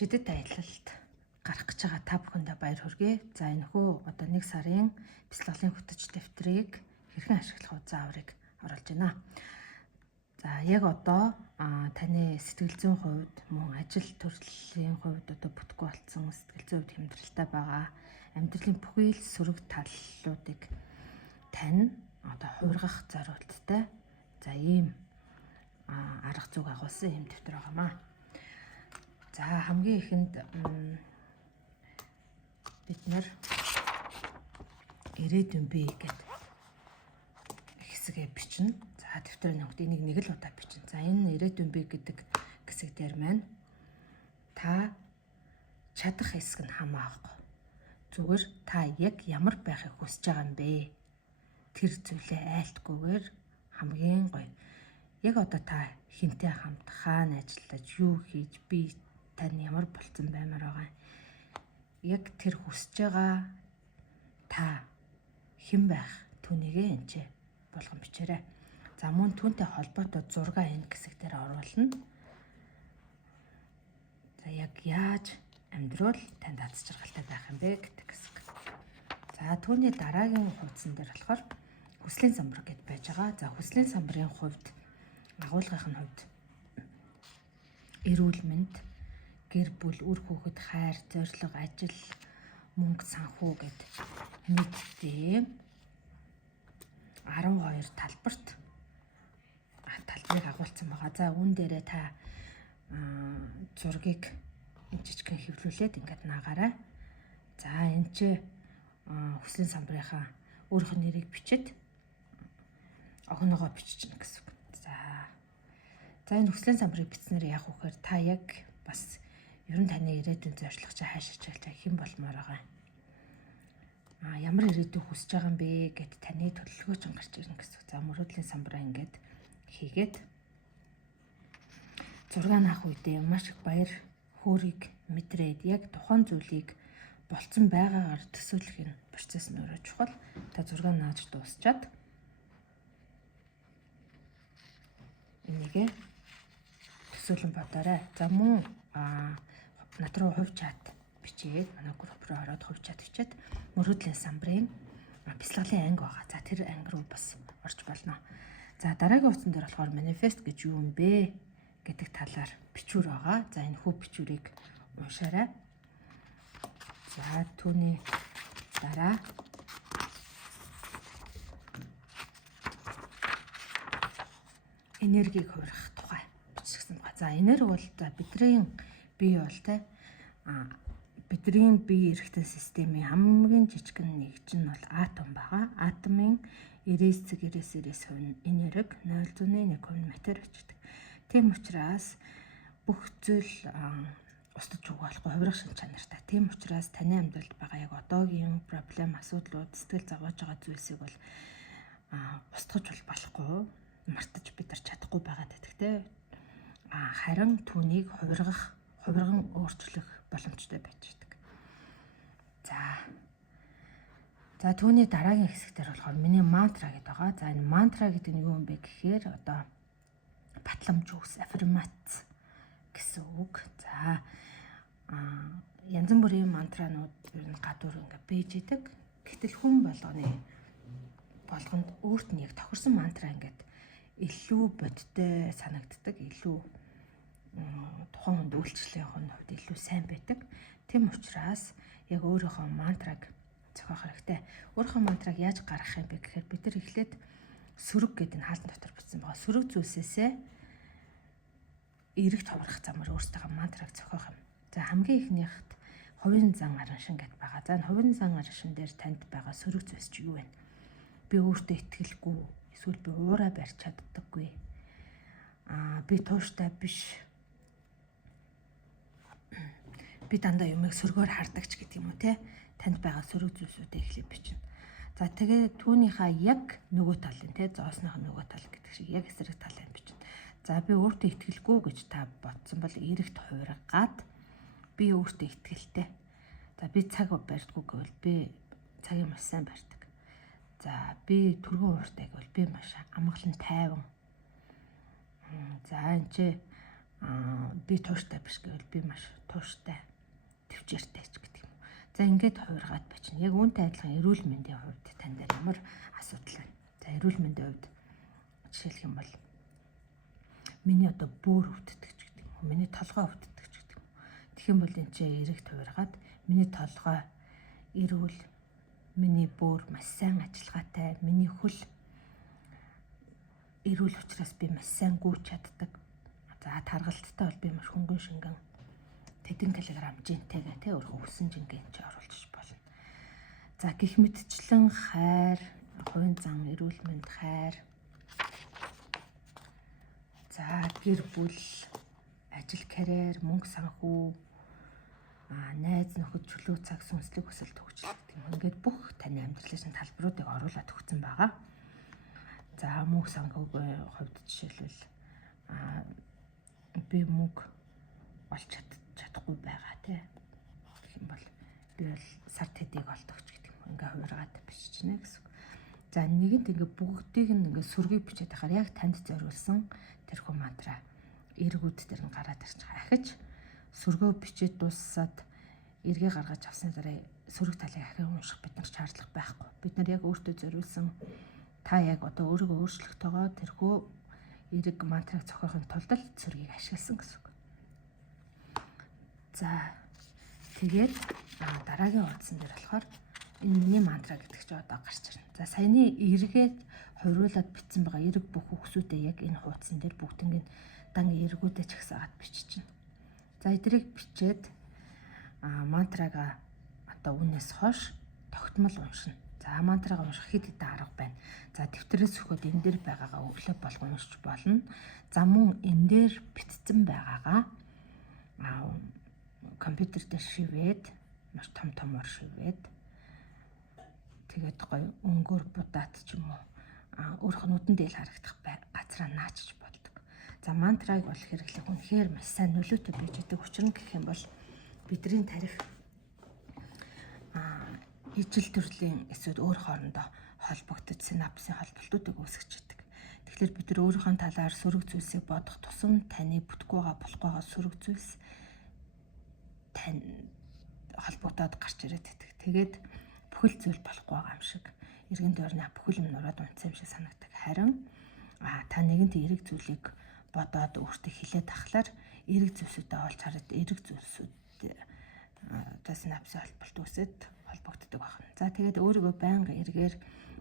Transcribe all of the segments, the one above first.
шидэт аялалд гарах гэж байгаа та бүхэндээ баяр хүргэе. За энэхүү одоо 1 сарын бяцлаглалын хөтөч дэвтрийг хэрхэн ашиглах вэ зааврыг оруулж байна. За яг одоо таны сэтгэл зүйн хувьд мөн ажил төрлийн хувьд одоо бүтггүй болсон сэтгэл зүйн хувьд хямдралтай байгаа амьдралын бүхий л сөрөг талуудыг тань одоо хуургах зорилттой за ийм арга зүг агуулсан юм дэвтэр байгаамаа. За хамгийн ихэнд бид нэр ирээдүйн бий гэдэг хэсгээ бичнэ. За дэвтэрийн нүгт энийг нэг л удаа бичнэ. За энэ ирээдүйн бий гэдэг хэсэг дээр маань та чадах хэсэг нь хамаахгүй. Зүгээр та яг ямар байхыг хүсэж байгаа юм бэ? Тэр зүйлээ айлтгүйгээр хамгийн гоё. Яг одоо та хинтээ хамт хаана ажиллаж, юу хийж, би тань ямар болцсон баймаар байгаа. Яг тэр хүсэж байгаа та хэн байх түүнийгээ энэ ч болгон бичээрэй. За мөн түүнтэй холбоотой зураг энэ хэсэг дээр оруулна. За яг яаж амьдрал танд аз жаргалтай байх юм бэ гэдэг хэсэг. За түүний дараагийн хуудсан дээр болохоор хүслийн самбар гэд байж байгаа. За хүслийн самбарын хувьд агуулгын хувьд эрүүл мэнд, гэр бүл, үр хүүхэд, хайр, зорилго, ажил, мөнгө, санхүү гэд нийтдээ 12 талбарт талбарыг агуулсан байгаа. За үүн дээрээ та зургийг жижигхэн хэвлүүлээд ингээд наагаарай. За энэ чи хүслийн самбарынхаа өөрийнх нь нэрийг бичээд огноогоо биччихнэ гэсэн үг. За энэ хүслийн самбарыг бичснээр яах вэ гэхээр та яг бас ер нь таны ирээдүйн зорилго чи хаашаа чиглэж хэн болмоор байгаа. Ямар ирээдүй хүсэж байгаа юм бэ гэд таны төлөвлөгөө ч гарч ирнэ гэсэн үг. За мөрөөдлийн самбараа ингээд хийгээд зураг наах үедээ маш их баяр хөөргийг мэдрээд яг тухайн зүйлийг болцсон байгаагаар төсөөлөх энэ процесс нь өөрөө чухал. Та зураг нааж дуусчаад энийгээ төсөөлөн бодоорой. За мөн над руу хувь чат бичээд манай групп руу ороод хувь чат бичээд мөрөөдлийн самбарын бяцлаглалын анги байгаа. За тэр анги руу бас орж болно. За дараагийн утсан дээр болохоор манифест гэж юу юм бэ гэдэг талаар бичвэр байгаа. За энэ хүү бичвэрийг уншаарай. За түүний дараа энергийг хуурах тухай бичсэн байна. За энерги бол бидний бие бол бидний бие эрхтэн системийн хамгийн жижигхэн нэгж нь бол атом байгаа. Атомын 99.99% энерги 0.1% матер очдог. Тийм учраас бүх зүйл устдаж угаалахгүй хувирах шин чанартай. Тийм учраас таны амьдралд байгаа яг одоогийн проблем, асуудлууд, сэтгэл зовоож байгаа зүйлсийг бол устгаж болохгүй, мартаж бид нар чадахгүй байгаад байдаг те. Харин түүнийг хувирган өөрчлөх боломжтой байж байдаг. За түүний дараагийн хэсгээр болохоор миний мантра гэдэг байгаа. За энэ мантра гэдэг нь юу юм бэ гэхээр одоо батламж үс, аффирмац гэсэн үг. За янз бүрийн мантранууд ер нь гадуур ингээ бэж идэг. Гэтэл хүн болгонд өөрт нь яг тохирсон мантра ингээд илүү бодтой санагддаг, илүү тухайн хүнд үйлчлэлийн хувьд илүү сайн байдаг. Тэм учраас яг өөрийнхөө мантраг зохиох хэрэгтэй. Өөрийнхөө мантраг яаж гаргах юм бэ гэхээр бид нар эхлээд сөрөг гэдэг нь хаалтан дотор бичсэн байгаа. Сөрөг зүйлсээсээ эрэгт хуврах замаар өөртөө мантраг зохиох юм. За хамгийн ихнийхт хувийн зан араншин гэдээ байгаа. За энэ хувийн зан араншин дээр танд байгаа сөрөг зүйлс чи юу вэ? Би өөртөө итгэлгүй, эсвэл би уураа барьж чаддаггүй. Би тууштай биш. Би дандаа юмыг сөргөөр хардагч гэдэг юм уу те. Танд байгаа сөрөг зүйлсүүдээ эхлээд бичнэ. За тэгээ түүнийхээ яг нөгөө талын те зоосныхаа нөгөө тал гэдэг шиг яг эсрэг талыг бичнэ. За би өөртөө итгэлгүй гэж та бодсон бол эрэгт хувиргаад би өөртөө итгэлтэй. За би цаг барьдаггүй гэвэл би цагийг маш сайн барьдаг. За би түргэн ууртай гэвэл би маш амгалан тайван. За энэ чи би тууштай биш гэвэл би маш тууштай, төвчээртэй ч гэдэг юм. За ингээд хувиргаад бачна. Яг үүнтэй адилхан эрүүл мэндийн хувьд танд ямар асуудал байна? За эрүүл мэндийн хувьд жишээлх юм бол миний одоо бөөр өвддөг ч гэдэг юм. Миний толгой өвддөг ч гэдэг юм. Тэгэх юм бол энэ чинь эрэгт хувиргаад миний толгой эрүүл, миний бөөр маш сайн ажиллагаатай, миний хөл эрүүл учраас би маш сайн гүйж чаддаг. За таргалттай бол би маш хөнгөн шингэн тэдэн килограмм жинтэйгээ те өөрөө өссөн жингээ чи оруулж болно. За гих мэтчлэн хайр, хувийн зан, эрүүл мэнд, хайр. За гэр бүл, ажил, карьер, мөнгө, санхүү, найз нөхөд, чөлөө цаг, сүнслэг хүсэл, төгжил гэх юм. Ингээд бүх таны амьдралын талбаруудыг оруулаад өгсөн байгаа. За мөнгө санхүүгийн хувьд жишээлбэл би мөнгө олж чадахгүй байгаа тий. Гэх юм бол би бол сард хэдийг олдогч гэдэг юм. Ингээ хувиргаад биччихнэ гэсэн. За нэгэнт ингээ бүгдийг нь ингээ сүргийг бичээд байхаар яг танд зориулсан тэрхүү мантра эргүүд дээр нь гараад ирж байгаа. Ахиж сүргөө бичээд дуусаад эргээ гаргаж авсны дараа сүрэг талыг ахин унших бид нар шаардлага байхгүй. Бид нар яг өөртөө зориулсан та яг одоо өөрийгөө өөрчлөх тоогоо тэрхүү эрэг мантраг зохиохын тулд л сүргийг ашигласан гэсэн үг. За тэгээд дараагийн утсан дээр болохоор энэ миний мантра гэдэг чинь одоо гарч ирнэ. За саяны эргээд хориулаад бичсэн байгаа эрэг бүх үгсүүдээ яг энэ хуудсан дээр бүгднийг дан эргүүдээ чагсаагаад биччихнэ. За эдрийг бичээд мантрага одоо үнээс хойш тогтмол уншина. За мантрага унших хэд хэдэн арга байна. За дэвтрээс өгөхөд энэ дээр байгаагаа өглөө болгон уншиж болно. За мөн энэ дээр бичсэн байгаагаа компьютер дээр шивээд маш томор шивээд тэгээд гоё өнгөөр будаад ч юм уу өөрөх нь нүдэн дээр харагдах газраа наачиж болдог. За мантраг бол хэрэглэх үнэхээр маш сайн нөлөөтэй байж байгаа. Учир нь гэх юм бол бидний тарих ижил төрлийн эсвэл өөр хоорондоо холбогдож синапсын холболтуудыг үүсгэж байдаг. Тэгэхээр бид нар өөрийнхөө талаар сөрөг зүйлсийг бодох тусам таны бүтгэхгүй байгаа сөрөг зүйлс тань холбогдоод гарч ирээд байдаг. Тэгээд бүхэл зүйл болохгүй байгаа юм шиг эргэн тойрны бүхэл юм нураад унтсан юм шиг санагдаг. Харин та нэгэнт эрэг зүйлийг бодоод өөртөө хилээд тахлаар эрэг зүйлсүүдээ олж хараад эрэг зүйлсүүд одоо синапсын холболт үүсээд холбогддог байна. За тэгээд өөрийгөө байнга эргээр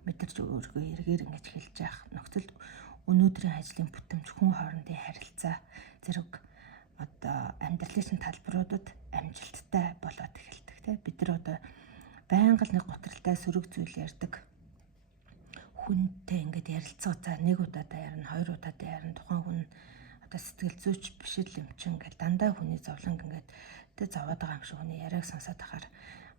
мэдэрч өөрийгөө эргээр ингэж хэлж явах нөхцөлд өнөөдрийн ажлын бүтэмж, хүн хоорондын харилцаа зэрэг одоо амьдралын талбаруудад амжилттай болоод эхэлдэг тийм. Бид нар одоо байнга л нэг готролтой сөрөг зүйл ярьдаг. Хүнтэй ингээд ярилцгаа за нэг удаадаа ярина, хоёр удаадаа ярина. Тухайн хүн одоо сэтгэл зүйч биш л юм чинь ингээд дандаа хүний зовлонг ингээд тэ зовоод байгаа юм шиг хүний яриаг сонсоод ахаар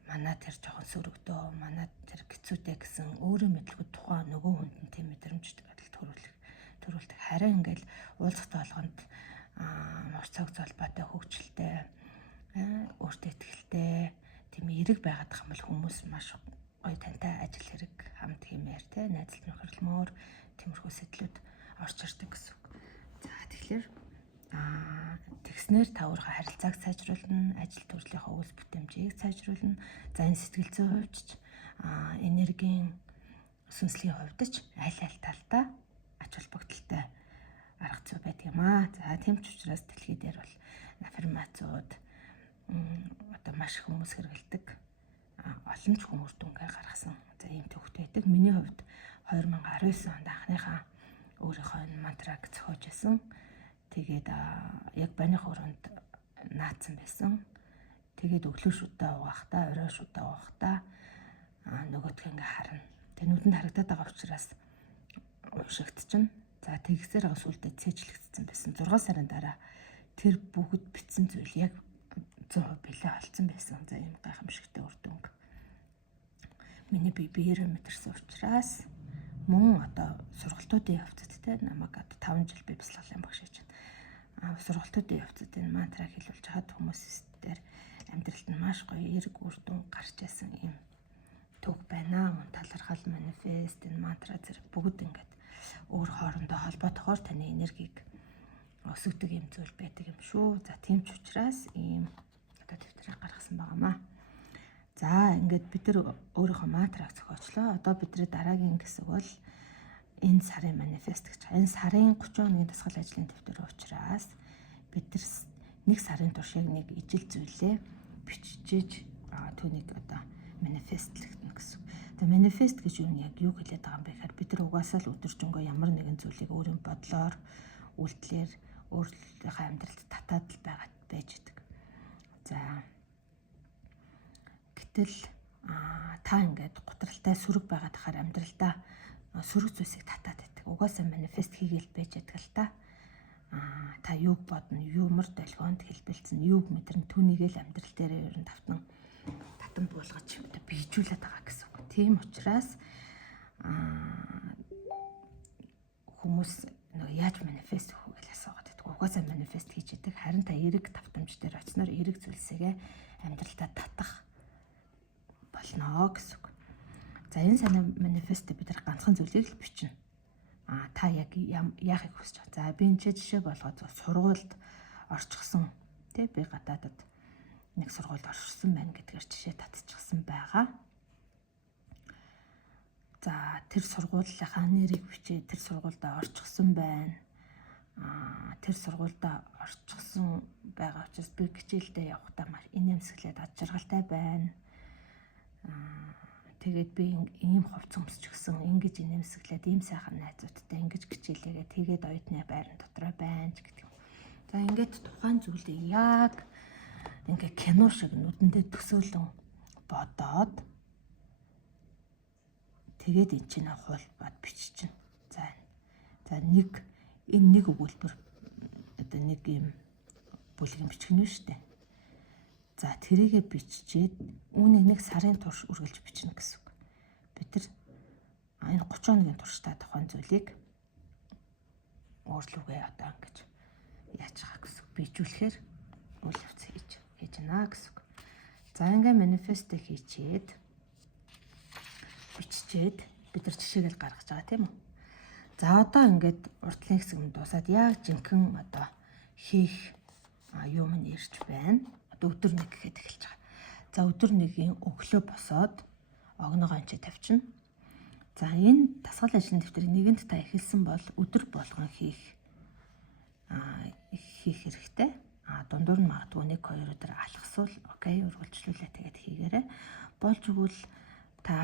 манай тэр жоохон сөрөгдөө, манай тэр гизүүтэй гэсэн өөрөө мэдлгүй тухайн нөгөө хүнд нь тийм мэдрэмжтэй байдал төрүүлдэг. Харин ингээд уулзах толгонд морцог золбоотой хөгжилтэй өөртөө ихтэй тийм эрэг байгаад байгаа юм бол хүмүүс маш гоё тантай ажил хэрэг хамт хиймээр те найзлт нөхөрлөмөр тиймэрхүү сэтлүүд орж ирдэг гэсэн үг. За тэгэхээр тэгснээр та өөрийнхөө харилцааг сайжруулна, ажил төрлийнхөө үйл бүтэмжийг сайжруулна. За энэ сэтгэл зүйн хувьд ч энергийн сүнслийн хувьд ч аль талдаа ач холбогдолтой арга зүй байдаг юм аа. За тийм ч учраас дэлхий дээр бол аффирмацууд одоо маш хүмүүс хэрэгэлдэг. Олон ч хүмүүс дүнгээ гаргасан. За ийм төвхтэй байдаг. Миний хувьд 2019 онд анхныхаа өөрийнхөө мантраг зохиож байсан. Тэгээд яг баних өрөөнд наацсан байсан. Тэгээд өглөө шүтээ угаахтаа, орой шүтээ угаахтаа нөгөөдгөө ингээ харна. Тэг нүдэнд харагдаад байгаа учраас уушигдчихна. За тэгсээр байгаа сүлдээ цээжлэгдсэн байсан. 6 сарын дараа тэр бүгд битсэн зүйл яг 100% билээ олцсон байсан. За ийм гайхамшигтай үр дүнг миний биеэр мэдэрсэн учраас мөн одоо сургалтуудын явцад те намайг одоо 5 жил би бяцлаглалын багш хийж байна. Сургалтуудын явцад энэ мантраг хэлүүлж хаад хүмүүсээр амьдралд нь маш гоё эрг үр дүн гарч байсан юм төг байна. Мөн талархал манифест энэ мантра зэрэг бүгд ингээд өөр хоорондоо холбоотойгоор таны энергийг өсөгдөг юм зүйл байдаг юм шүү. За тийм ч учраас ийм одоо дэвтрийг гаргасан байгаамаа. За ингээд бид нар өөрийнхөө мантраг зохиочлоо. Одоо бидний дараагийн хэсэг бол энэ сарын манифест гэж. Энэ сарын 30 хоногийн дасгал ажлын дэвтэр учраас бид нар нэг сарын турш яг нэг ижил зүйлээ бичиж түүнийг одоо манифестлэгдэнэ гэсэн. Тэгээ манифест гэж яг юу хэлээд байгаа юм бэ гэхээр бид нар угаасаа л өдөржингөө ямар нэгэн зүйлийг өөрийн бодлоор, үйлдэлээр өөрийнхөө амьдралд татаад л байгаад байж идэг. За гэтэл та ингээд гутралтай сөрөг байгаад хахаар амьдралдаа сөрөг зүйлсийг татаад байдаг. Угаасаа манифест хийгээл байж байдаг л та. Та юуг бодно, юмар долгионд хэлбэлцэн, юуг мэдэрнэ, түүнийг л амьдрал дээр ер нь татан буулгаж одоо бийжүүлээд байгаа гэсэн үг. Тийм учраас хүмүүс яаж манифест өгөх гэж асуугаад байдаг. Угаасаа манифест хийж идэг. Харин та эерэг давтамж дээр очсноор эерэг зүйлсээ амьдралдаа татах болно гэсэн үг. За энэ санаа манифестыг бид нар ганцхан зүйлийг л бичнэ. Та яг яахыг хүсэж байгаа. За би энэ жишээ болгоод сургуульд орчихсон. Тэ би гадаадад нэг сургуульд орчихсон байна гэдгээр жишээ татчихсан байгаа. За тэр сургуулийнхаа нэрийг бичээ тэр сургуульдаа орчихсон байна. Тэр сургуульдаа орчихсон байгаа учраас би хичээлдээ явахдаа маш инээмсэглээд ад жаргалтай байна. Тэгээд би ийм хувцс өмсч гисэн ингэж инээмсэглээд ийм сайхан найзуудтай ингэж хичээлээгээ тэгээд оюутны байран дотроо байна ч гэдэг. За ингээд тухайн зүйлийг яг ингээ кино шиг нүдэндээ төсөөлөн бодоод тэгээд эн чинь хуулбад биччихнэ. За энэ нэг өгүүлбэр одоо нэг юм бүлгийн бичгэн шүү дээ. За тэрийгэ биччихээд үүнийг нэг сарын турш үргэлж бичнэ гэсэн үг. Бид нар энэ 30 хоногийн турш та тухайн зүйлийг өөрлөгөө одоо ингэж яаж байгаа гэсэн үг. Bijүүлэхээр үйл явц хийж байна гэсэн үг. За ингээ манифестыг хийчихэд биччихэд бид нар жишээгээл гаргаж байгаа тийм үү. За одоо ингээд урдлын хэсэг нь дуусаад яг жинхэнэ одоо хийх юм нь ирж байна. Өдөр нэг гэхэд эхэлж байгаа. За өдөр нэгийн өглөө босоод огноогоо энэ тавьчихна. За энэ дасгал ажлын дэвтрийг нэгэнд та эхэлсэн бол өдөр болгон хийх хэрэгтэй. Дундуур нь магадгүй 1-2 өдөр алхасвал окей, үргэлжлүүлээ тэгээд хийгээрэй. Болж игэл та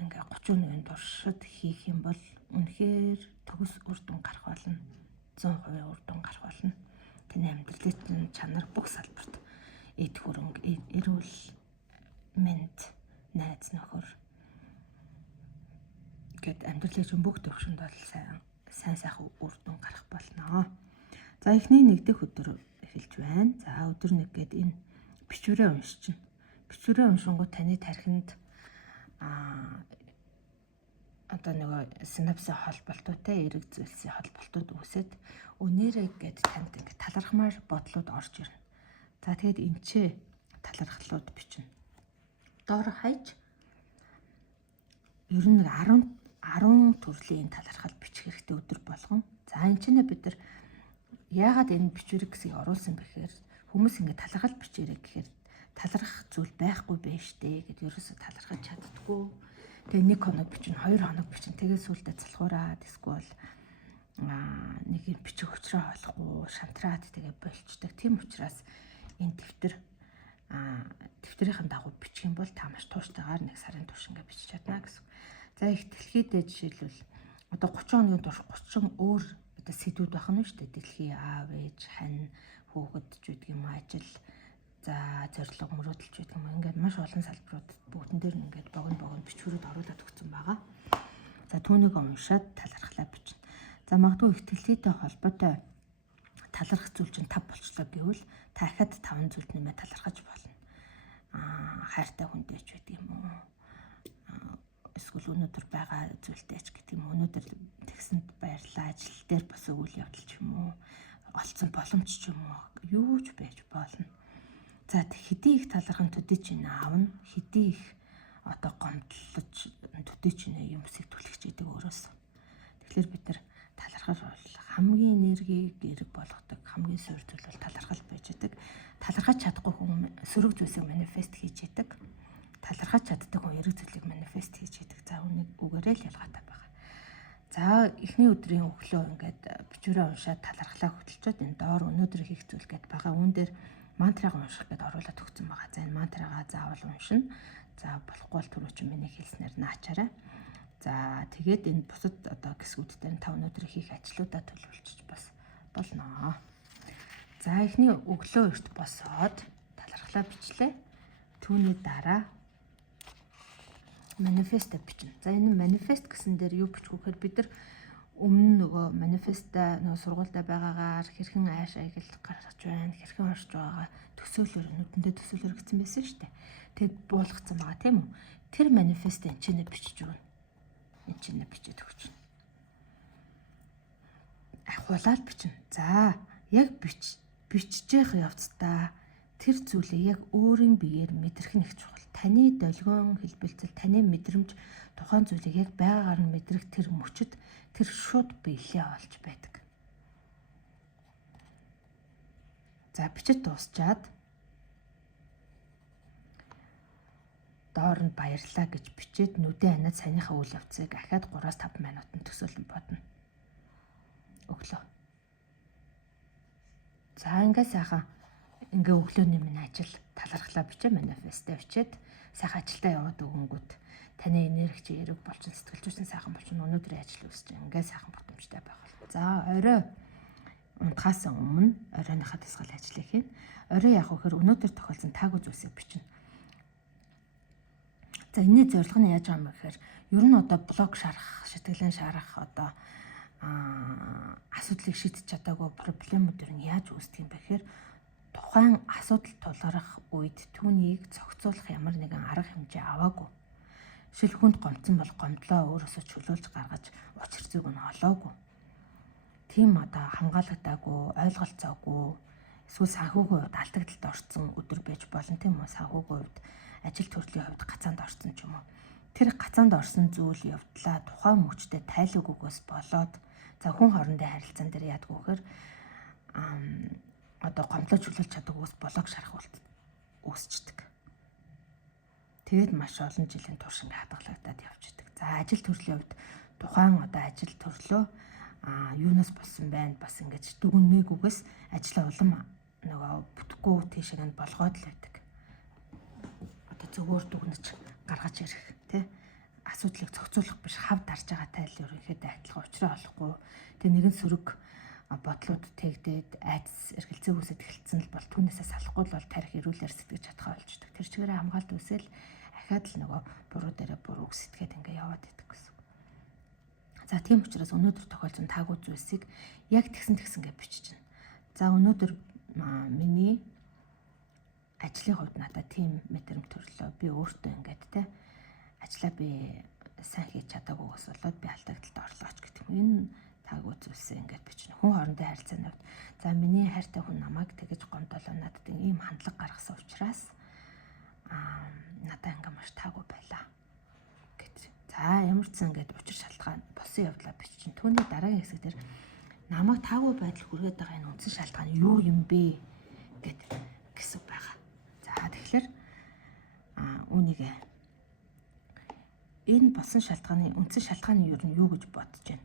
ингээ 31 туршид хийх юм бол үнэхээр төгс үр дүн гарах болно. 100% үр дүн гарах болно. Таны амьдралын чанар бүх салбарт эд хөрөнгө, эрүүл мэнд, найз нөхөр гэд амьдралын бүх төвшөнд бол сайн сайхан үр дүн гарах болно. За эхний нэг дэх өдөр эхэлж байна. За өдөр нэг гээд энэ бичвэрээ уншчихна. Бичвэрээ уншингууд таны тархинд одоо нөгөө синапсын холболтуудтай эерэг зүйлсийн холболтууд үүсээд өнөөрэй гэд танд ингэ талархмаар бодлууд орж ирнэ. За тэгээд энчээ талархлууд бичнэ. Доор хаяж ер нь 10 төрлийн талархал бичих хэрэгтэй өдөр болгон. За энэ ч нэ бид нар яагаад энэ бичвэрийг гэсэн оруулсан бэхээр хүмүүс ингэ талархал бичээрэй гэхээр талархах зүйл байхгүй байж штэ гэд ерөөсө талархаж чаддгүй. Тэгээ 1 хоног бичнэ, 2 хоног бичнэ. Тэгээ сүулдэ залхуураад эсвэл нэг юм бичих өчрөө олохгүй шантраад тэгээ болчдөг. Тийм учраас энэ дэвтрийн дагуу бичих юм бол та маш тууштайгаар 1 сарын турш ингээ бичиж чадна гэсэн. За их дэлхийдээ жишээлбэл одоо 30 хоногийн турш 30 өөр одоо сэдвүүд байх нь шүү дээ. Дэлхий, аав, ээж, хань, хүүхэд ч гэдэг юм ажил, за зорилго мөрөөдөлч гэдэг юм. Ингээд маш олон салбарууд бүгдэн дээр нь ингээд богино бичвэрүүд оруулаад өгсөн байгаа. За түүнийг уншаад талархлаа бичнэ. За магадгүй их дэлхийтэй холбоотой талархах зүйл чинь 5 болчлоо гэвэл та дахиад 5 зүйлд нэмээ талархаж болно. Хайртай хүндээ ч гэдэг юм уу. Эсвэл өнөөдөр байгаа зүйлтэй ч гэдэг юм уу. Өнөөдөр тэгсэнд баярлалаа, ажил дээр бас үйл явдал ч юм уу. Олцсон боломж ч юм уу. Юу ч байж болно. За хэдий их талархан төдий чинь аавна, хэдий их одоо гомдлож төдий чинь юмсыг түлхэж идэг өөрөөс. Тэгэхээр бид нар талархал бол хамгийн энергийг эрэг болгодог хамгийн суурь зүйл бол талархал байж байдаг. Талархаж чадахгүй хүн сөрөг зүйлсийг манифест хийж яадаг. Талархаж чаддаг хүн эрэг зүйлийг манифест хийж яадаг. За үнийг үгээрээ л ялгаатай байгаа. За эхний өдрийн өглөө ингээд бичвэрээ уншаад талархлаа хөтөлчөөд энэ доор өнөөдөр хийх зүйл гэдээ байгаа. Үүн дээр мантраг унших гэдээ оруулаад өгсөн байгаа. За энэ мантрага заавал уншина. За болохгүй бол түрүү чинь миний хэлснээр наачаарай. За тэгээд энэ бусад одоо гэсгүүд дээр 5 өнөөдөр хийх ажлуудаа төлөвлөж бас болно. За эхний өглөө эрт босоод талархлаа бичлээ. Түүний дараа манифест бичнэ. За энэ манифест гэсэн дээр юу бичих вэ гэхээр бид нар өмнө нөгөө манифестаа нөгөө сургуультай байгаагаар хэрхэн ааш аягал гаргаж байна, хэрхэн орж байгаагаа төсөөлөөр нүдэндээ төсөөлөөр гэсэн байсан шүү дээ. Тэгэд буулгацсан байгаа тийм үү? Тэр манифест энэ чинь бичиж өгнө. Энэ чинь бичиж өгч байна. Ахуулаад бичнэ. За яг бичиж явах явцдаа тэр зүйлийг яг өөрийн биеэр мэдрэх нь их чухал. Таны долгион хэлбэлцэл, таны мэдрэмж тухайн зүйлийг яг байгаагаар нь мэдрэх тэр мөчөд тэр шууд биелээ олж байдаг. За бичиж дуусчаад доор нь баярлалаа гэж бичээд нүдэн ханаад саяныхаа үйл явцыг ахаад 3-5 минутанд төсөөлөн бодно. Өглөө. За ингээ сайхан ингээ өглөөний минь ажил талархлаа бичээ манифестээ бичээд сайхан ажилдаа яваад өгөнгүүт таны энерги эрэг болчин сэтгэлжүүлсэн сайхан болчин өнөөдрийн ажил үсэж ингээ сайхан боломжтой байх бол. За орой унтахаас өмнө оройныхаа дасгал ажлыг хийн. Орой явах гэхээр өнөөдөр тохиолдсон таагүй зүйлсийг бичнэ. За энэний зорилго нь яаж байгаа юм бэ гэхээр ер нь одоо блог шарах, сэтгэлэн шарах одоо асуудлыг шийдэж чадаагүй проблемууд ер нь яаж үүсдэг юм бэ гэхээр тухайн асуудал тулгарах үед түүнийг зохицуулах ямар нэгэн арга хэмжээ аваагүй. Шил хүнд гомдсон бол гомдлоо өөрөөсөө чөлөөлж гаргаж учир зүг нь олоогүй. Тийм одоо хамгаалагдаагүй, ойлголцоогүй, эсвэл санхүүгийн хувьд алдагдлалд орсон өдөр байж болно тийм үү? Санхүүгийн хувьд, ажил төрлийн хувьд гацаанд орсон ч юм уу. Тэр гацаанд орсон зүйл явдлаа тухайн мөчтэй тайлгүйгөөс болоод за хүн хоорондын харилцаан дээр яадгүй гэхээр одоо гомдлоо чөлөөлж чаддаг ус блог шарах үүсчдэг. Тэгээд маш олон жилийн турш ингээ хадгалагдаад явчихдаг. За ажил төрлийн хувьд тухайн одоо ажил төрлөө юунаас болсон байна бас ингэж дүгнээгүйгээс ажлаа улам нөгөө бүтггүй тийшээ нь болгоод л байдаг. Одоо зөвөр дүгнэж гаргаж ирэх тий асуудлыг зохицуулах биш хав дарж байгаатай л ерөнхийдөө адилхан учраа олохгүй. Тэгээ нэгэн сөрөг бодлууд тэгдээд айдас эргэлзээ үүсэт эхэлсэн л бол түүнээсээ салахгүй л бол тарих эрүүлэр сэтгэж чадхаа болждаг. Тэр чигээрээ хамгаалт үсэл ахаад л нөгөө буруу дээрээ буруу сэтгэгээд ингээ яваад идэг гэсэн. За тийм учраас өнөөдөр тохиолдсон таагүй зүйлсийг яг тэгсэн гэж бичиж байна. За өнөөдөр миний ажлын хувьд надад тийм мэдрэмж төрлөө. Би өөртөө ингээд те ажлаа би сайн хийж чадаагүйгээс болоод би алдагдaltaд орлооч гэдэг юм. Энэ таагүй зүйлсээ ингээд бичнэ. Хүн хоорондын харилцааны хувьд за миний хайртай хүн намайг тэгэж гомдолоо надад ийм хандлага гаргасан учраас надад ингээ маш таагүй байлаа гэж. За ямар ч сан ингээд учир шалтгаан болсон явдлаа биччихин. Түүний дараагийн хэсэг дээр намайг таагүй байдал хүргээд байгаа энэ үндсэн шалтгаан юу юм бэ гэсэн байгаа. За тэгэхээр үүнийг энэ болсон шалтгааны үндсэн шалтгааны юу нь юу гэж бодож байна.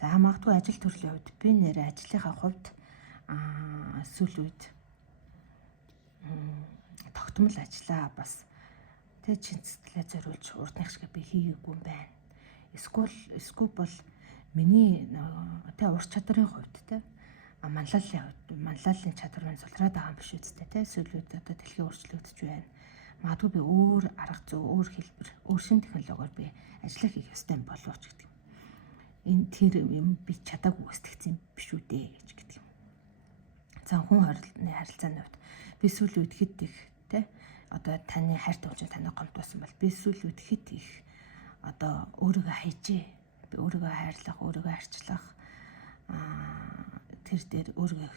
За магадгүй ажил төрлийн хувьд би нэрээ ажлынхаа хувьд сүүл үед тогтмол ажиллаа бас тэг чин сэтгэлээ зориулж урдных шиг би хийгээгүй юм байна. Эсвэл бол миний тэг ур чадрын хувьд тэг манлайлалын чадвар маань сулраад байгаа юм биш үстэй те сүүл үед одоо дэлхийн өөрчлөгдөж байна. Магадгүй би өөр арга зүй, өөр хэлбэр, өөр шин технологиор би ажиллах хийх ёстой юм болооч гэдэг. Энэ тэр юм би чадаагүй үсгэгцэн биш үү дээ гэж гэдэг юм. За хүн хоорондын харилцааны хувьд би сүүл үед хэд их те одоо таны хайртай хүн таныг гомдуулсан бол би сүүл үед хэд их одоо өөрийгөө хайжээ. Би өөрийгөө хайрлах, өөрийгөө арчлах тэр дээр өөрийгөө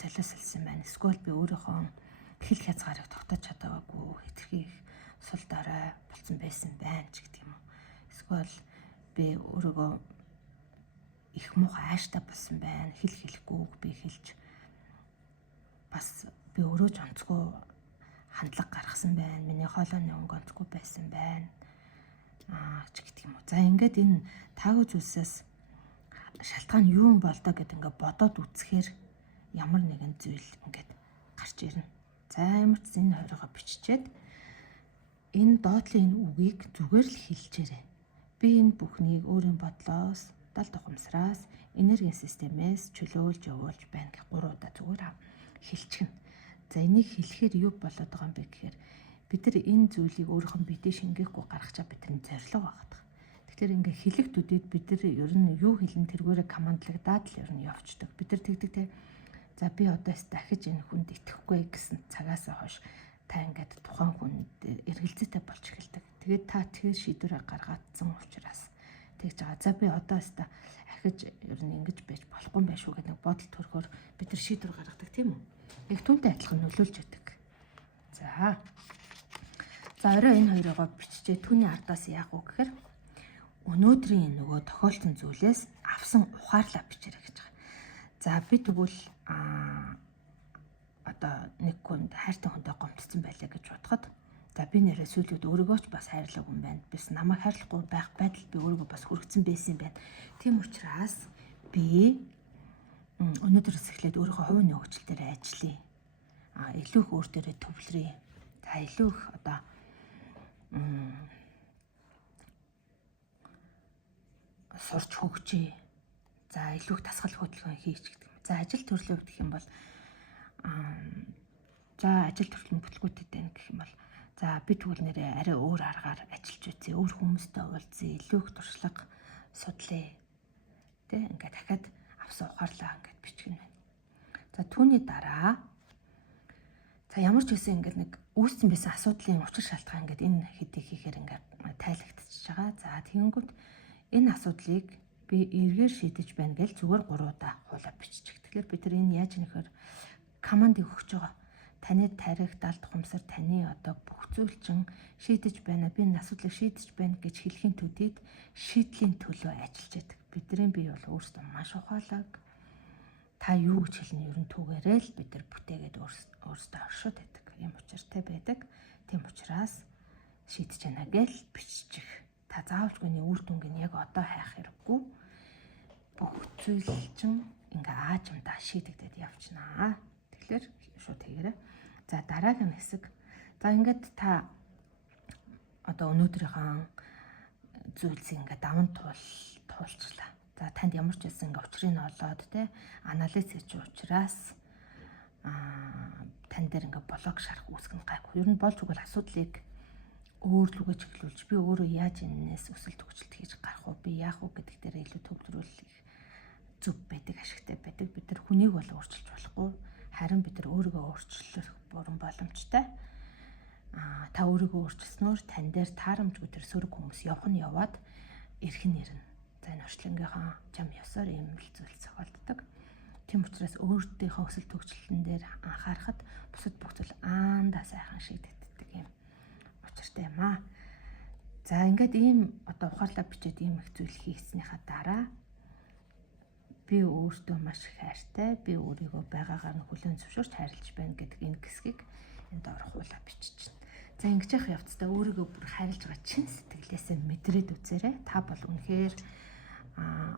залиусалсан байна. Эсвэл би өөрийнхөө хэл хязгаарыг тогтоож чадаагүй хэтэрхий их сул дараа болсон байсан байна ч гэдэг юм уу. Эсвэл би өөрийгөө их муухай ааштай болсон байна. Хэл хэлэхгүй би хэлж бас би өөрөө ч онцгүй хандлага гаргасан байна. Миний хоолойны өнгө онцгүй байсан байна. Ч гэдэг юм уу. За ингээд энэ таагүй зүйлсээс шалтгаан юу юм бол доо гэд ингээд бодоод үзэхээр ямар нэгэн зүйл ингээд гарч ирнэ. За ямар ч энэ хоёроо биччихээд энэ доотлын энэ үгийг зүгээр л хэлжээрэй. Би энэ бүхнийг өөрийн бодлоос, далд ухамсараас, энерги системээс чөлөөлж явуулж байна гэх 3 удаа зүгээр хэлчихнэ. За энийг хэлэхээр юу болоод байгаа юм бэ гэхээр бид нар энэ зүйлийг өөрийнхөө бидээ шингээхгүй гаргачаа бидний зорилго багтах. Тэгэхээр ингээ хэлэхдүүдэд бид нар ер нь юу хэлэн тэргээрээ командлагдаад л ер нь явцдаг. Бид нар тэгдэг те. За би одоо дахиж энэ хүнд итгэхгүй гэсэн цагаас хойш та ингээд тухайн хүнд эргэлзээтэй болж эхэлдэг. Тэгээд та тэр шийдвэрээ гаргаадсан учраас тэгж байгаа. За би одоо дахиж ер нь ингэж байж болохгүй юм байна шүү гэдэг нэг бодол төрөхөөр бид нар шийдвэр гаргадаг тийм үү? Яг түүнтэй адилхан нөлөөлж яадаг. За орой энэ хоёроо биччихээ түүний ардаас яах вэ гэхээр өнөөдрийн нөгөө тохиолдсон зүйлээс авсан ухаарлаа бичээрэй гэж байгаа. За би тэгвэл одоо нэг хүнд хайртай хүндээ гомдсон байлаа гэж бодоход за би нэрээ сүүлд өөрийгөө ч бас хайрлаагүй юм байна. Бис намайг хайрлахгүй байх байдал би өөрийгөө бас хүргэсэн байсан юм байна. Тийм учраас би өнөөдрөөс эхлээд өөрийнхөө хувийн хөгжил дээр ажиллая. Илүү их өөр дээрээ төвлөрье. За илүү их одоо сурч хөгжье. За илүү их дасгал хөдөлгөөн хийч гэдэг. За ажил төрлөө гэх юм бол за ажил төрлийн бүтлгүүтэд байна гэх юм бол за би тэгвэл нэрээ арай өөр аргаар ажиллаж үзье. Өөр хүмүүстэй уулзъя. Илүү их туршлага судлаа. Тэ ингээд дахиад авсан ухаарлаа ингээд бичгэнэ. За түүний дараа за ямар ч гэсэн ингээд нэг үүссэн байсан асуудлын учир шалтгаан ингээд энэ хэдийг хийхээр ингээд тайлагдчихж байгаа. За тэгэнгүүт энэ асуудлыг би эргээр шийдэж байна гэж зүгээр 3 удаа хуулаа биччих. Тэгэхээр бид нар энэ яаж нэхэр командыг өгч байгаа. Таны тарих, далд ухамсар, таны одоо бүх зүйл чинь шийдэж байна. Би энэ асуудлыг шийдэж байна гэж хэлхийн төдийд шийдлийн төлөө ажиллаж байдаг. Бидний бие бол өөрсдөө маш ухаалаг. Та юу гэж хэлнэ ерөн түүгээрээ л бид нар бүтээгээд өөрсдөө оршууд байдаг. Ийм учиртай байдаг. Тийм учраас шийдэж байна гэж биччих. Та заавалжгүй үр дүнг нь яг одоо хайх хэрэггүй. Бүх зүйл чинь ингээ аажимдаа шийдэгдээд явчихнаа. Тэгэхээр шууд хийгээрэй. За дараагийн хэсэг. За ингээд та одоо өнөөдрийнхөө зүйлсийг ингээ даван туулчлаа. За танд ямар ч байсан ингээ учрыг нь олоод те анализ хийж учраас тань дээр ингээ блог шарах үүсгэх нь гайгүй. Ер нь болж өгвөл асуудлыг өөр лүгээ чиглүүлж би өөрөө яаж энэс өсөлт хөгжилт хийж гарах уу би яах уу гэдэг дээр илүү төвлөрүүлэх зүв байдаг ашигтай байдаг. Бид нар хүнийг бол өөрчилж болохгүй. Харин бид нар өөрийгөө өөрчлөх бүрэн боломжтой. Та өөрийгөө өөрчилснөөр тань дээр таарамжгүй тэр сөрөг хүмүүс явах нь яваад ирэх нь ирнэ. За энэ орчлонгийнхаа чам ёсоор ийм л зүйл зохиолддог. Тийм учраас өөртөөхөө өсөлт хөгжилтөн дээр анхаарахад бусад бүх зүйл аандаа сайхан шийдэгддэг юм. Учиртай юм аа. За ингээд ийм одоо ухаарлаа бичээд ийм их зүйл хийснийхаа дараа би өөртөө маш их хайртай, би өөрийгөө байгаагаар нь хүлээн зөвшөөрч хайрлаж байна гэдэг энэ хэсгийг энд орохуулаа бичиж байна. За ингэж явах явцдаа өөрийгөө бүр хайрлаж байгаа чин сэтгэлээсээ мэдрээд үзээрэй. Та бол үнэхээр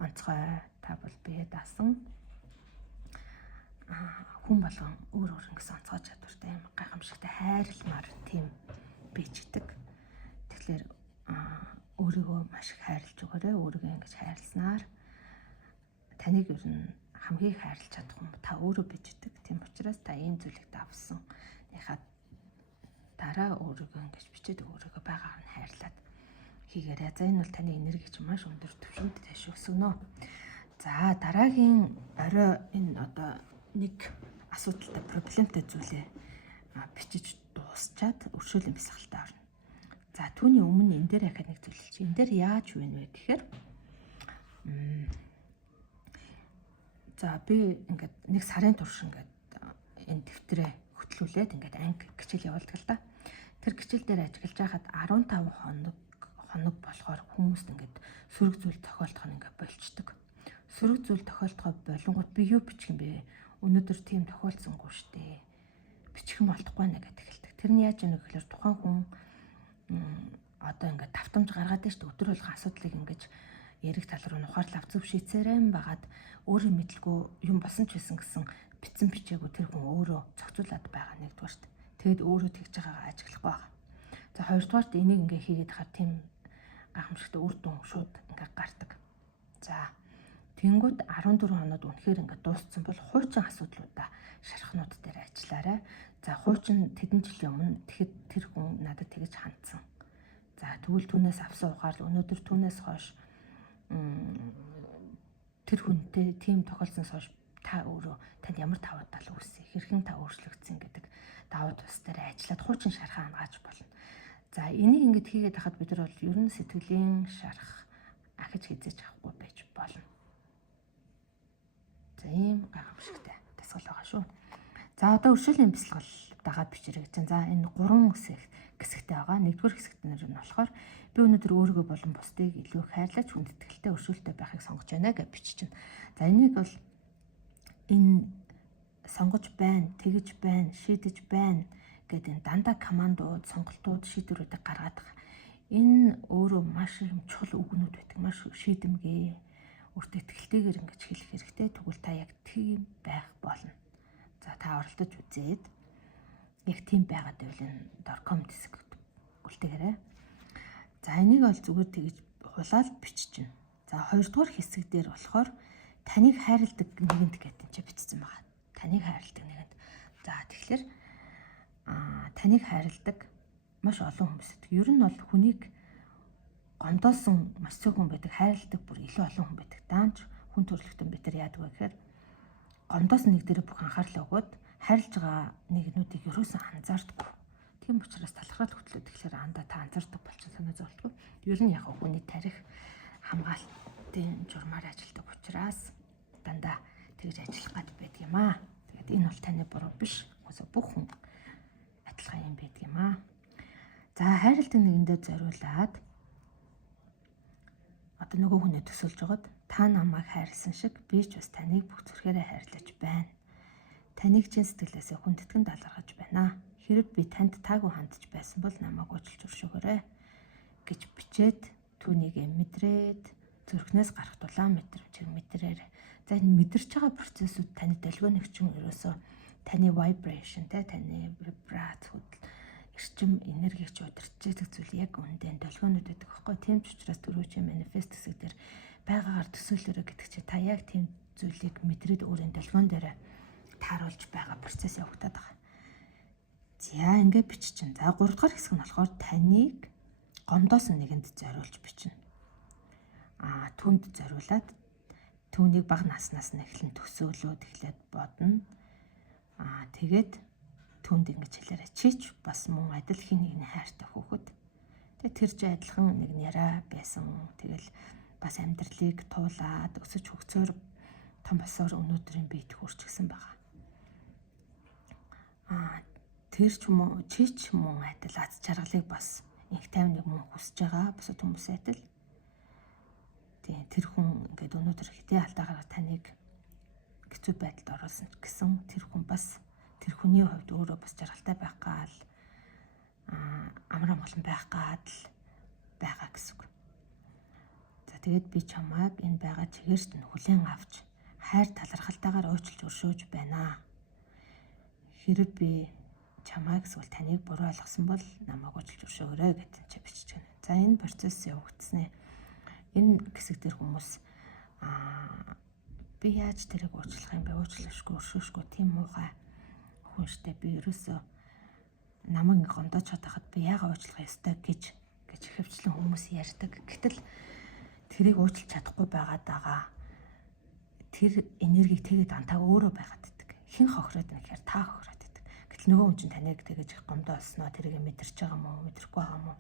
онцгой, та бол бие даасан хүн болгон өөр гэсэн онцгой чадвартай юм гайхамшигтай хайрламар тийм бичдэг. Тэгэхээр өөрийгөө маш их хайрлаж өгөөрэй. Өөрийгөө ингэж хайрласнаар таныг ер нь хамгийн хайрлаж чадах юм та өөрөө бичдэг. Тийм учраас та ийм зүйлийг давсан. Яхад дараа өөрийгөө ингэж бичээд өөрийгөө байгаар нь хайрлаад хийгээрэй. За энэ бол таны энерги чинь маш өндөр түвшинд ташигсгөнө. За дараагийн орой энэ одоо нэг асуудалтай проблемтай зүйлээ бичиж дуусчаад өршөөлийн бясалгалтай орно. За түүний өмнө энэ дээр ахад нэг зүйл чи энэ дээр яаж вэ гэхээр за би ингээд нэг сарын турш ингээд энэ дэвтрээ хөтлүүлээд ингээд анги гिचэл явуулдаг л да. Тэр гिचэл дээр ажиллаж байхад 15 хоног болохоор хүмүүст ингээд сөрөг зүйл тохиолдох нь ингээд болчдөг. сөрөг зүйл тохиолдохоо болонгот би юу бичих юм бэ? Өнөөдөр тийм тохиолдсонгүй штэ. Бичих юм олдохгүй нэ гэдэг хэлдэг. Тэр нь яаж яах вэ гэхээр тухайн хүн одоо ингээд давтамж гаргаад штэ өдөр болгон асуудлыг ингэж яриг тал руу нухаарлав зөв шийцээрэн байгаад өөрөө мэдлгүй юм болсон ч байсан гэсэн битсэн бичээгүй тэр хүн өөрөө зохицуулаад байгаа нэгдүгээрт. Тэгэд өөрөө тэгж байгаагаа ажиглахгүй байгаа. За хоёрдугаарт энийг ингээ хийгээд хахад тийм гайхамшигтай үр дүн шууд ингээ гардаг. За тэнгууд 14 хоноод үнэхээр ингээ дууссан бол хуучин асуудлуудаа шархнууд дээр ажиллаарай. За хуучин тэдэн жилийн өмнө тэгэхэд тэр хүн надад тэгж хандсан. За тэгвэл түүнээс авсан ухаал өнөөдөр түүнээс хойш тэр хүнтэй тийм тохиолдсоноос хойш та өөрөө танд ямар давуу тал үүссэн, хэрхэн та өөрчлөгдсөн гэдэг давуу тус дээр ажиллаад хуучин шархаа хангааж болно. За энийг ингэж хийгээд хахад бид нар бол ер нь сэтгэлийн шарх ахиж хизээж авахгүй байж болно. За ийм гайхамшигтай дасгал байгаа шүү. За одоо өршөөлийн бясалгал дагаад бичээрэй гэж. За энэ 3 хэсэгтэй байгаа. Нэгдүгээр хэсэгтнэр нь болохоор би өнөөдөр өөрийгөө болон бусдыг илүү хайрлаж хүндэтгэлтэй өршөөлтөй байхыг сонгож байна гэж биччихнэ. За энийг бол энэ сонгож байна, тэгж байна, шийдэж байна гэдэг энэ дандаа командууд, сонголтууд, шийдвэрүүдийг гаргаад байгаа. Энэ өөрөө маш юм чухал үгнүүд байдаг. Маш шийдэмгээ, өөртөө итгэлтэйгээр ингэж хэлэх хэрэгтэй. Тэгвэл та яг тийм байх болно. За та оролдож үзээд яг тийм байгаад байвал энэ дор коммент хэсэгт үлдээгээрэй. За энийг бол зүгээр тэгж хулаад биччихнэ. За хоёрдугаар хэсэг дээр болохоор таныг хайрладаг нэгэнд гэдэг чинь бичсэн байгаа. Таныг хайрладаг нэгэнд. За тэгэхээр таныг хайрладаг маш олон хүмүүс байдаг. Ер нь бол хүнийг гомдоосон маш цөөхөн хүн байдаг, хайрладаг бүр илүү олон хүн байдаг. Даанч хүн төрөлхтөн бид нар яадаг вэ гэхээр гомдоосон нэг дээр бүх анхаарлаа өгөөд хайрлаж байгаа нэгнүүдийг ерөөсөн анзаардаггүй. Тийм учраас талархал хөтлөөд тэгэхээр андаа та анзаардаг болчихсон санаа зовлтгүй. Ер нь яг хүний тарих хамгаалтын журмаар ажилладаг учраас дандаа тэгж ажиллах гад байдаг юм аа. Тэгээд энэ бол таны буруу биш. Уусаа бүх хүн адилхан юм байдаг юм аа. За хайрлалтын нэгэндээ зориулаад одоо нөгөө хүнээ төсөөлж байгаад та намайг хайрлсан шиг би ч бас таныг бүх зүрхээрээ хайрлаж байна. Таныг чин сэтгэлээсээ хүндэтгэн талархаж байна. Хэрэг би танд таагүй хандж байсан бол намайг уучлж өршөөгөөрэй гэж бичээд түүнийг мэдрээд зүрхнээс гарах дулаан мэдрэмжийг мэдрээрэй. За энэ мэдэрч байгаа процессыг таны долгионэгчин ерөөсөө таны vibration таны вибрац эрчим энергич удирдах зүйл яг үндэ долгионууд байдаг байхгүй. Тийм ч учраас түрүүчийн манифест хэсэг дээр байгаагаар төсөөлөрөө гэдэг чинь та яг тийм зүйлийг мэдрээд өөрийн долгион дээр тааруулж байгаа процесс явагдаад байгаа. За ингээд биччихин. За 3 дугаар хэсэг нь болохоор таныг гомдоосон нэгэнд зориулж бичнэ. Түнд зориулаад түүнийг бага наснаас нь эхлэн төсөөлөөд эхлээд бодно. Тэгээд түнд ингэж хэлээрэй. Чич бас мөн адил хин нэгний хайртай хүүхэд. Тэгээд тэр чи адилхан нэг няраа байсан. Тэгэл бас амьдралыг туулаад өсөж хөгцөөр том босоор өнөөдрийн биед хүрчихсэн байгаа. Тэр ч мөн адил аз жаргалыг бас их тайвныг мөн хүсэж байгаа. Бусад хүмүүсээ адил. Тэгээ тэр хүн ингээд өнөөдөр хэдий алдаагаар таныг хэцүү байдалд оруулсан ч гэсэн тэр хүн бас тэр хүний хувьд өөрөө бас жаргалтай байх гал амраа молон байх гал байгаа гэсэн үг. За тэгээд би чамайг энэ байгаа чигээрт нь хүлээн авч хайр талархалтайгаар уучлж өршөөж байна. Хэрэг би чамайг эсвэл таныг буруу ойлгосон бол намайг уучлж өршөөгөөрэй гэдэг чи бичиж байна. За энэ процесс явагдснаа энэ хэсэг дээр хүмүүс би яаж тэрийг уучлах юм бэ? Уучлахгүй өршөөшгүй тийм муухай хүн штэ би ерөөсөө намайг гомдооч хатахад би яагаад уучлах ёстой гэж ихэвчлэн хүмүүс ярьдаг. Гэтэл тэрийг уучлах чадахгүй байгаад байгаа. Тэр энергийг тэгээд антаа өөрөө байгаад байдаг. Хэн хохироод байна гэхээр та хохироод байдаг. Гэтэл нөгөө хүн чинь таныг тэгэж их гомдоосноо тэрийг мэдэрч байгаа мó мэдрэхгүй байгаа мó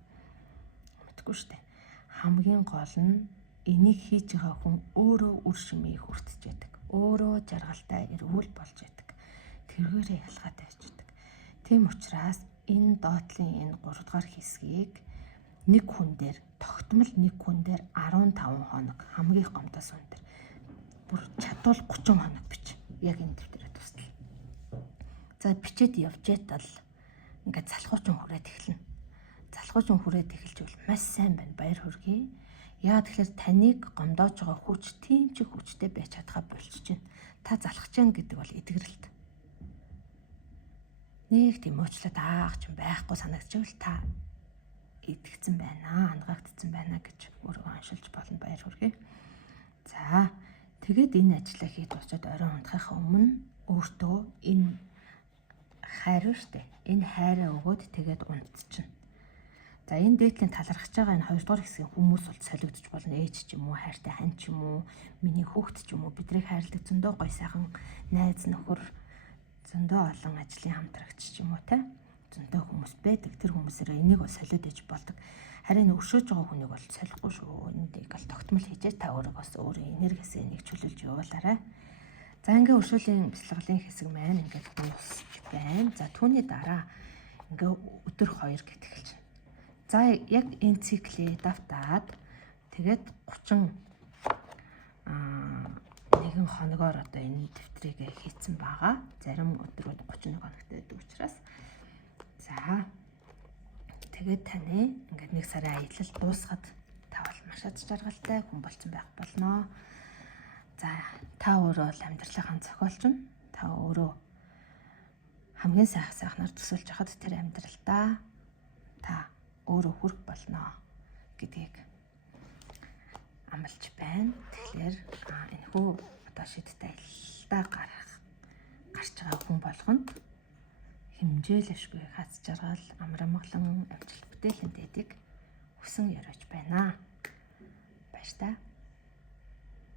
мэдгүй штэ. Хамгийн гол нь энийг хийж байгаа хүн өөрөө үр шимээ хүртэж байдаг. Өөрөө жаргалтай эрүүл болж байдаг. Тэргээрээ ялгаатай байж байдаг. Тийм учраас энэ доотлын энэ 3 дугаар хэсгийг нэг хүн дээр тогтмол нэг хүн дээр 15 хоног хамгийн гомдоос хүн дээр бүр чадвал 30 хоног бич. Яг энэ дэвтэрээ тусдал. За бичээд явжээд бол ингээд залхуучин хүрээд эхэлнэ. Залхуучин хүрээд эхэлж бол маш сайн байна. Баяр хүргэе. Яа тэгэхээр таныг гомдоож байгаа хүч тийм ч хүчтэй байж чадхаа болчих чинь. Та залхаж яана гэдэг бол эдгэрэлт. Нэг тийм уучлаад аах ч байхгүй санагдчихвэл та идэгцэн байна, ангагдсан байна гэж өөрөө оншилж болно. Баяр хүргэе. За тэгээд энэ ажлаа хийж очиод оройн унтахын өмнө өөртөө энэ хайр штэ. Энэ хайраа өгөөд тэгээд унтчихна. За энэ дээдлийн талархаж байгаа энэ 2 дугаар хэсгийн хүмүүс бол солигдож болно. Ээж ч юм уу, хайртай хань ч юм уу, миний хүүхэд ч юм уу, бидрийг хайрладаг зөндөө гой сайхан найз нөхөр, зөндөө олон ажлын хамтрагч ч юм уу те. Зөндөө хүмүүс байдаг. Тэр хүмүүсээрээ энийг бол солиод ээж болдог. Харин өршөөж байгаа хүнийг бол солихгүй шүү. Энийг бол тогтмол хийжээ та өөрөөс өөрөө энергиэсээ энийг чөлөөлж явуулаарай. За ингээ өршөөлийн бяцлаглалын хэсэг маань ингээд дуусч байна. За түүний дараа ингээ өдөр 2 гэт эхэлж байна. За яг энэ циклээ давтаад тэгээд 30 нэгэн хоногоор одоо энэ дэвтрийг хийцэн байгаа. Зарим өдрүүд 31 хоногтой байдаг учраас за тэгээд таны ингээд 1 сарын аялал дуусгаад та бол маш аз жаргалтай хүн болсон байх болноо. За та өөрөө л амьдралынхаа зохиолч нь та өөрөө хамгийн сайхнаар төсөөлж хахад тэр амьдралдаа та өөрөө хүрэх болноо гэдгийг амлаж байна. Тэгэхээр энэхүү одоо шидтэй аялалдаа гарч байгаа хүн болгонд хэмжээлшгүй хац жаргал, амрамглан амжилт бүтээлэнтэйдэг хүсэн яриач байна. Баяр та.